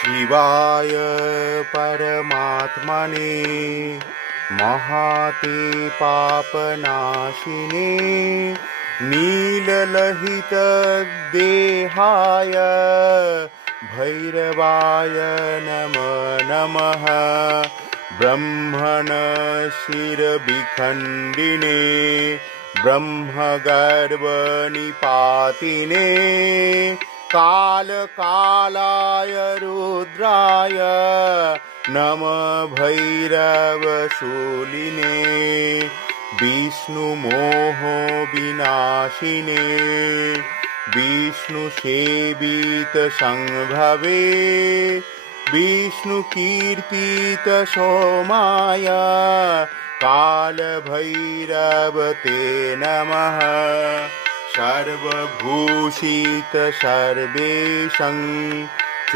शिवाय परमात्मने महाते पापनाशिने नीललोहितदेहाय भैरवाय नमो नमः। ब्रह्मण शिरविखण्डिने ब्रह्मगर्भनिपातिने कालकालाय रुद्राय नमः भैरवशूलिने विष्णुमोहविनाशिने विष्णुसेवितसंभवे विष्णुकीर्तितसोमाय कालभैरवते नमः। सर्वभूषित सर्वेशं च